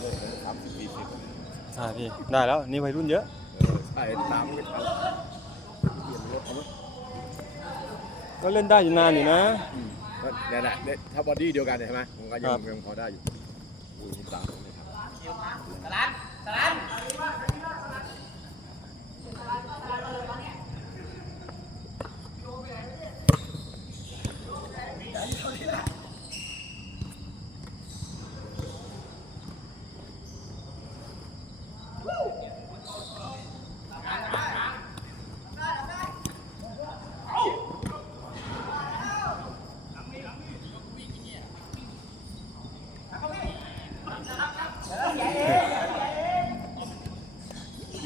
เล่นสามสิบสี่สิบใช่พี่ได้แล้วนี่วัยรุ่นเยอะใช่ตามไม่ทันเปลี่ยนรถเอารถก็เล่นได้อยู่นานอยู่นะ ก็เนี่ยแหละเนี่ยถ้าบอดี้เดียวกันใช่ไหมมันก็ยัครังบยังพอได้อยู่อุ้ยนี่ตามไม่ทัน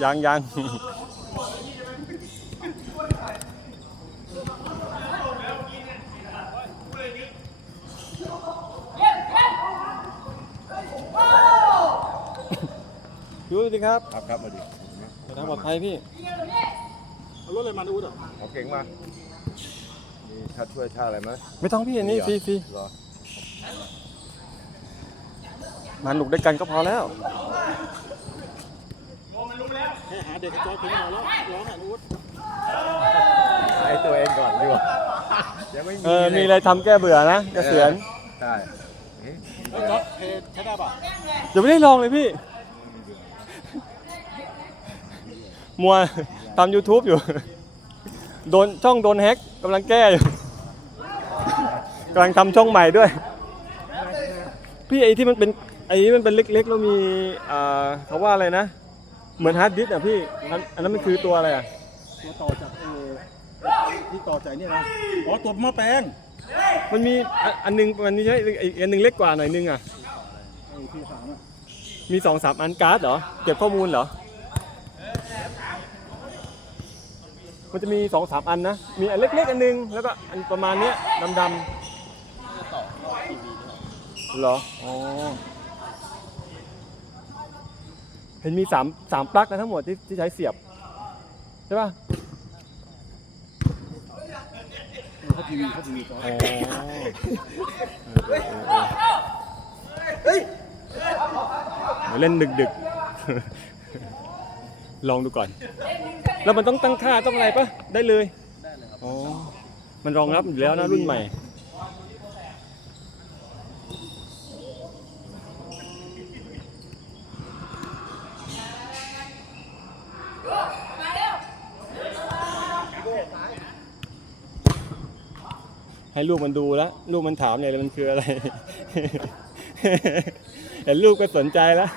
ยังยังดูสิครับครับครับมาดิไปทางปลอดภัยพี่เอารถอะไรมาดูดอะขอเก่งมามีค่าช่วยค่าอะไรไหมไม่ต้องพี่อันนี้ฟรีฟรีเหรอมาหนุกด้วยกันก็พอแล้ว แค่หาเด็กกระจอกถึงหมอแล้วร้องอะนูดไอ้ตัวเองก่อนดีกว่ายังไม่มีเออ มีอะไรทำแก้เบื่อนะเกษียณใช่เฮ้ยแล้วน็อตเพจใช้ได้ป่ะเดี๋ยวไม่ได้ลองเลยพี่ มัวทำ YouTube อยู่ โดนช่องโดนแฮ็กกำลังแก้อยู่กำลังทำช่องใหม่ด้วย พี่ไอ้ที่มันเป็นไอ้ที่มันเป็นเล็กๆแล้วมีอ่าเขาว่าอะไรนะ เหมือนฮาร์ดดิสก์อะพี่อันอันนั้นมันคือตัวอะไรอะตัวต่อจากเออที่ต่อจากเนี่ยนะอ๋อตัวหม้อแปลงมันมีอันอันหนึงมันนี่ใช่อีกอันหนึงเล็กกว่าหน่อยนึงอะไอ้ที่สามอะมีสองสามอันการ์ดเหรอเก็บข้อมูลเหรอมันจะมีสองสามอันนะมีอันเล็กๆอันหนึงแล้วก็อันประมาณเนี้ยดำๆเหรออ๋อ เห็นมีสามสามปลั๊กนะทั้งหมดที่ที่ใช้เสียบ ใช่ป่ะเขาทีวีเขาทีวีต่ออ๋อเล่นดึกดึกๆลองดูก่อน แล้วมันต้องตั้งค่าต้องอะไรปะได้เลยอ๋อมันรองรับอยู่แล้วนะรุ่นใหม่ ให้ลูกมันดูแล้ว ลูกมันถามเนี่ยมันคืออะไร เห็นลูกก็สนใจแล้ว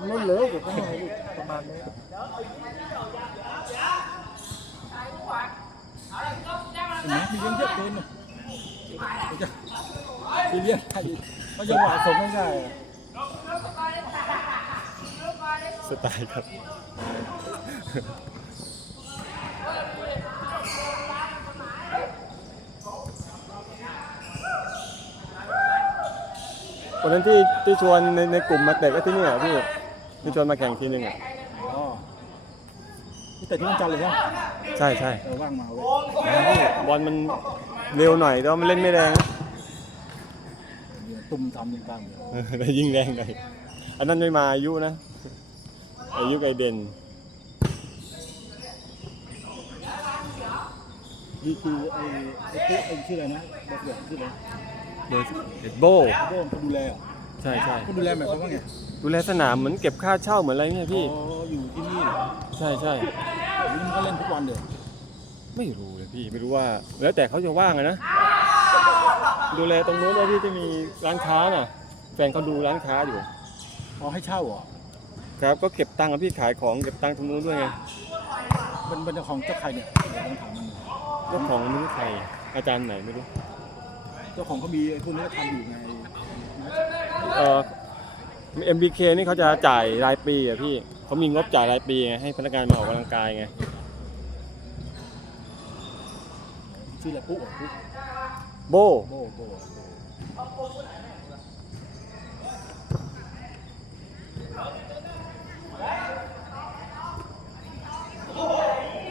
มันไม่เลยเดี๋ยวข้างในลูกประมาณนี้เห็นไหมมีเรื่องเยอะเกินเนี่ยมีเรื่องอะไรเขาจะหวานสมไม่ได้อะสไตล์ครับ วันนั้นที่ที่ชวนในในกลุ่มมาเตะก็ที่นี่เหรอพี่ที่ชวนมาแข่งทีนึงอะอ๋อนี่แต่ที่วันจันทร์เลยใช่ไหมใช่ใช่เออว่างมาเว้ยบอลมันเร็วหน่อยแต่ว่ามันเล่นไม่แรงนะเดี๋ยวตุ่มตำยังกลางอยู่เออแต่ยิงแรงหน่อยอันนั้นไม่มาอายุนะอายุไกลเด่นนี่คือไอ้ไอ้ปุ๊ไอ้ชื่ออะไรนะบอกอย่างชื่ออะไร โดยเอ็ดโบโบ้เขาดูแลเหรอใช่ใช่เขาดูแลหมายความว่าไงดูแลสนามเหมือนเก็บค่าเช่าเหมือนอะไรเนี่ยพี่ อ๋ออยู่ที่นี่เหรอใช่ใช่นี่มันก็เล่นทุกวันเดี๋ยวไม่รู้เลยพี่ไม่รู้ว่า แล้วแต่เขาจะว่างอะนะ ดูแลตรงนู้นด้วยพี่จะมีร้านค้าน่ะ แฟนเขาดูร้านค้าอยู่ อ๋อให้เช่าเหรอครับก็เก็บตังค์อะพี่ขายของเก็บตังค์ตรงนู้นด้วยไงเป็นเป็นเจ้าของเจ้าใครเนี่ยเดี๋ยวต้องถามมันเจ้าของไม่รู้ใครอาจารย์ไหนไม่รู้ เจ้าของเขามีไอ้พวกนี้ก็ทำอยู่ไงเอ่อ MBK นี่เขาจะจ่ายรายปีอะพี่เขามีงบจ่ายรายปีไงให้พนักงานมาออกกำลังกายไงชื่ออะไรปุ๊เหรอปุ๊โบ โบ้โบ้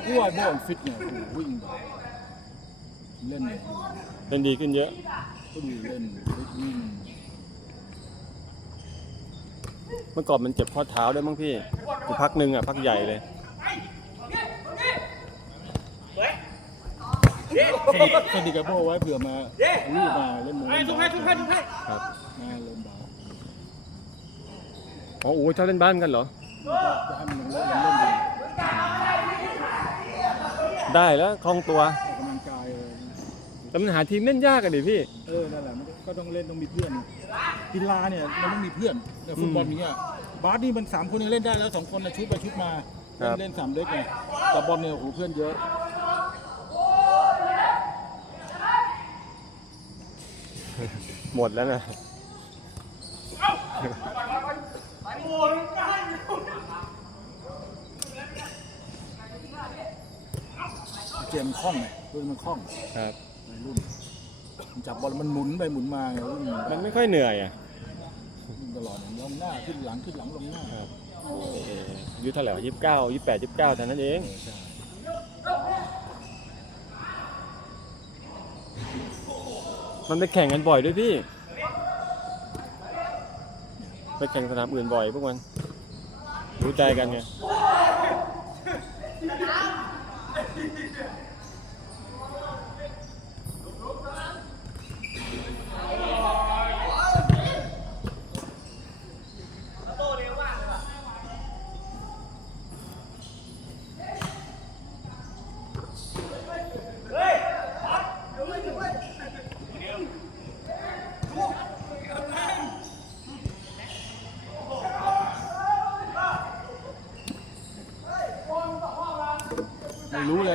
ผู้ว่าโบ้มันฟิตเนี่ยโอ้โหวิ่งแบบ เล่นเนี่ยเป็นดีขึ้นเยอะก็ดูเล่นวิ่งเมื่อก่อนมันเจ็บข้อเท้าด้วยมั้งพี่อยู่พักหนึ่งอะพักใหญ่เลยสนิทกับโบไว้เผื่อมาวิ่งมาเล่นมวยทุกให้ทุกให้ทุกให้ครับมาเล่นบาสอ๋อโอ้ชอบเล่นบ้านกันเหรอจะให้มันเล่นเล่นดีได้แล้วคล่องตัว แต่มันหาทีมเล่นยากกันดิพี่ เออนั่นแหละมันก็ต้องเล่นต้องมีเพื่อนกีฬาเนี่ยมันต้องมีเพื่อนแต่ฟุตบอลเนี้ยบาสนี่มันสามคนยังเล่นได้แล้วสองคนนะชุดไปชุดมาครับเล่นสามเด็กไงแต่บอลเนี่ยโอ้โหเพื่อนเยอะหมดแล้วนะเกมมันคล่องไงรุ่นมันคล่องครับวัย รุ่นมันจับบอลมันหมุนไปหมุนมาไงรุ่นมันไม่ค่อยเหนื่อยอะรุ่นตลอดเนี่ยลงหน้าขึ้นหลังขึ้นหลังลงหน้าครับเอออายุเท่าไหร่ยี่สิบเก้ายี่สิบแปดยี่สิบเก้าเท่านั้นเองใช่มันไปแข่งกันบ่อยด้วยพี่ ไปแข่งสนามอื่นบ่อยพวกมันรู้ใจกันไง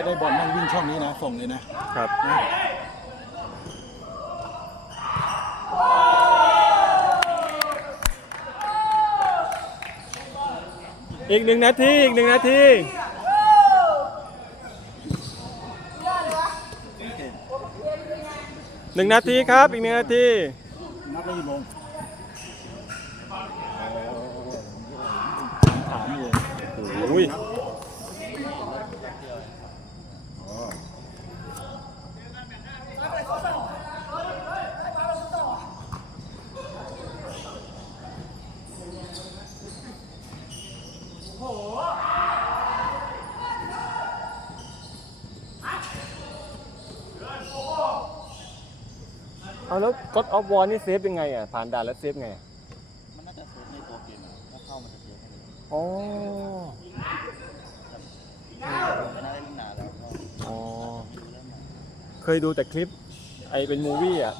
ไม่รู้เลยได้บอลนั่งวิ่งช่องนี้นะส่งเลยนะครับนะอีกหนึ่งนาทีอีกหนึ่งนาทีหนึ่งนาทีครับอีกหนึ่งนาทีนับได้กี่โมงถามเลยอุ้ย เอาแล้วกดออฟวอร์นี่เซฟยังไงอะผ่านด่านแล้วเซฟไงอะมันน่าจะเซฟในตัวเกมอะถ้าเข้ามันจะเซฟให้เลยอ๋อไม่น่าได้เล่นนานแล้วก็อ๋อดูเล่นมาเคยดูแต่คลิป ไอเป็นมูวี่อะ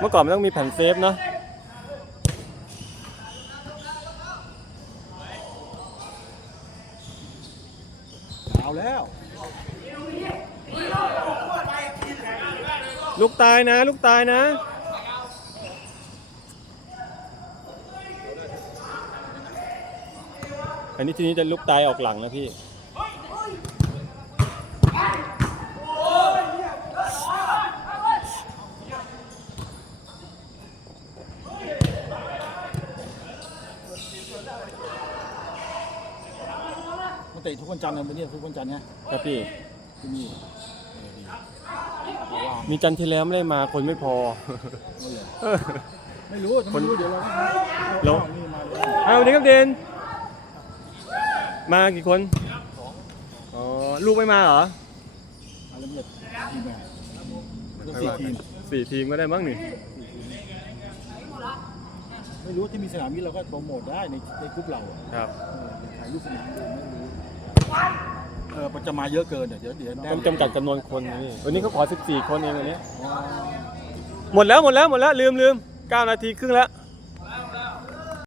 เมื่อก่อนมันต้องมีแผ่นเซฟเนอะ เอาแล้ว ลูกตายนะ ลูกตายนะ อันนี้ทีนี้จะลูกตายออกหลังนะพี่ เตะทุกวันจันทร์นะวันนี้ทุกวันจันทร์นะครับพี่ ที่นี่เออดีเพราะว่ามีจันทร์ที่แล้วไม่ได้มาคนไม่พอ ไม่เหลือเออไม่รู้จะไม่รู้เดี๋ยวเราแล้เราวนี่มาเลยเอาวันนี้ครับเดน มากี่คน อ๋อ ลูกไม่มาเหรอเอาละเอียดทีมไงแล้วสี่ทีมสี่ทีมก็ได้มั้งนี่ ไม่รู้ที่มีสนามนี้เราก็โปรโมทได้ในในกลุ่มเราอะครับ เออถ่ายรูปสนามดูไม่รู้ เออมันจะมาเยอะเกินอะเดี๋ยวเดี๋ยวแน่นต้องจำกัดจำนวนคนนะพี่วันนี้เขาขอ 14 คนเองวันนี้อ๋อหมดแล้วหมดแล้วหมดแล้วลืมลืม9นาทีครึ่งแล้วเ